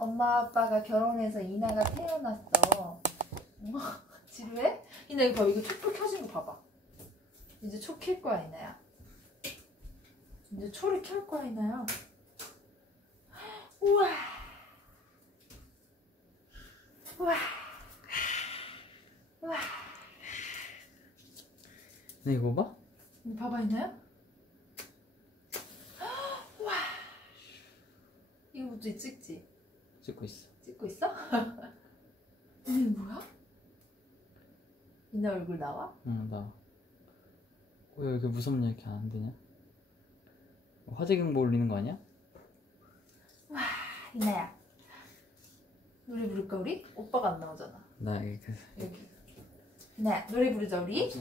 엄마 아빠가 결혼해서 이나가 태어났어. 지루해? 이나 이거 봐. 이거 촛불 켜진 거 봐봐. 이제 초 켤 거야 이나야. 이제 초를 켤 거야 이나야. 우와. 우와. 우와. 네 이거 봐? 봐봐 이나야. 우와. 이거부터 찍지? 찍고 있어. 찍고 있어? 이게 뭐야? 이나 얼굴 나와? 응 나. 왜 이렇게 무섭냐 이렇게 안 되냐? 화재 경보 울리는 거 아니야? 와 이나야. 노래 부를까 우리? 오빠가 안 나오잖아. 나 여기 여기. 이나야 노래 부르자 우리.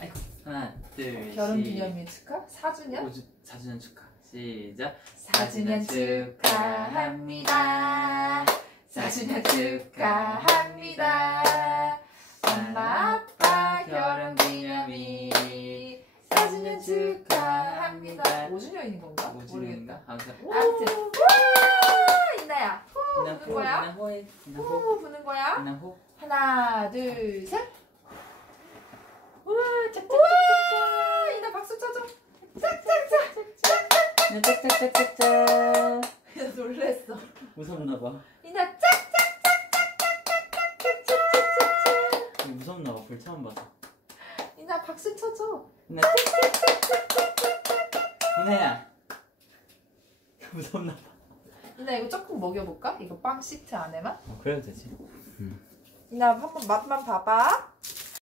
아이고 하나 둘 결혼기념일 축하? 4주년? 4주년 축하. 시작. 4주년 축하합니다. 4주년 축하합니다. 엄마 아빠 결혼기념일 4주년 축하합니다. 5주년인 건가? 모르겠다. 아무튼 아무튼 이나야 후 부는 거야? 이나 호해. 후 부는 거야? 이나 호. 하나 둘 셋. 우와 짝짝짝짝짝. 이나 박수 쳐줘. 짝짝짝. 이나 짝짝짝짝짝. 이나 놀랬어. 무섭나봐. 이나 짝짝짝짝짝짝짝짝짝짝. 무섭나봐. 불 처음 봐서. 이나 박수 쳐줘. 이나 이나야. 무섭나봐. 이나 이거 조금 먹여볼까? 이거 빵 시트 안에만? 그래도 되지. 이나 한번 맛만 봐봐.